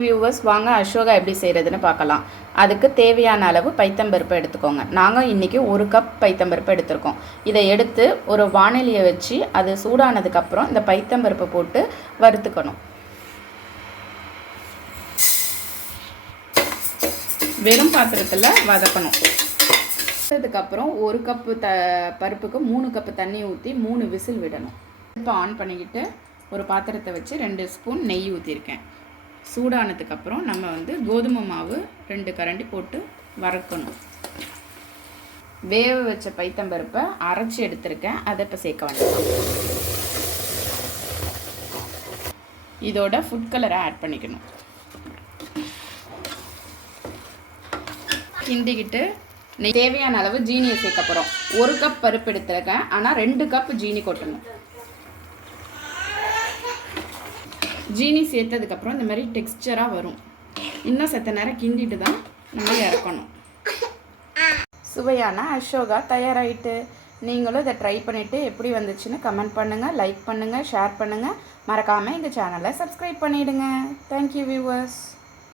Viewers வாங்க அசோகா எப்படி செய்கிறதுன்னு பார்க்கலாம். அதுக்கு தேவையான அளவு பைத்தம்பருப்பு எடுத்துக்கோங்க. நாங்கள் இன்றைக்கி 1 கப் பைத்தம்பருப்பு எடுத்திருக்கோம். இதை எடுத்து ஒரு வாணலியை வச்சு அது சூடானதுக்கப்புறம் இந்த பைத்தம்பருப்பை போட்டு வறுத்துக்கணும். வெறும் பாத்திரத்தில் வதக்கணும். அதுக்கப்புறம் 1 கப்பு பருப்புக்கு 3 கப்பு தண்ணி ஊற்றி 3 விசில் விடணும். இப்போ ஆன் பண்ணிக்கிட்டு ஒரு பாத்திரத்தை வச்சு 2 ஸ்பூன் நெய் ஊற்றிருக்கேன். சூடானதுக்கப்புறம் நம்ம கோதுமை மாவு 2 கரண்டி போட்டு வறுக்கணும். வேக வச்ச பைத்தம்பருப்பை அரைச்சி எடுத்திருக்கேன். அதை இப்போ சேர்க்க வேண்டாம். இதோட ஃபுட் கலரை ஆட் பண்ணிக்கணும். கிண்டிக்கிட்டு தேவையான அளவு ஜீனியை சேர்க்க போகிறோம். 1 கப் பருப்பு எடுத்துருக்கேன், ஆனால் 2 கப் ஜீனி கொட்டணும். ஜீனி சேர்த்ததுக்கப்புறம் இந்த மாதிரி டெக்ஸ்சராக வரும். இன்னும் செத்த நேரம் கிண்டிட்டு தான் நம்ம இறக்கணும். சுவையான அசோகா தயாராகிட்டு. நீங்களும் இதை ட்ரை பண்ணிவிட்டு எப்படி வந்துச்சுன்னு கமெண்ட் பண்ணுங்கள், லைக் பண்ணுங்கள், ஷேர் பண்ணுங்கள். மறக்காமல் இந்த சேனலை சப்ஸ்கிரைப் பண்ணிவிடுங்க. Thank you viewers.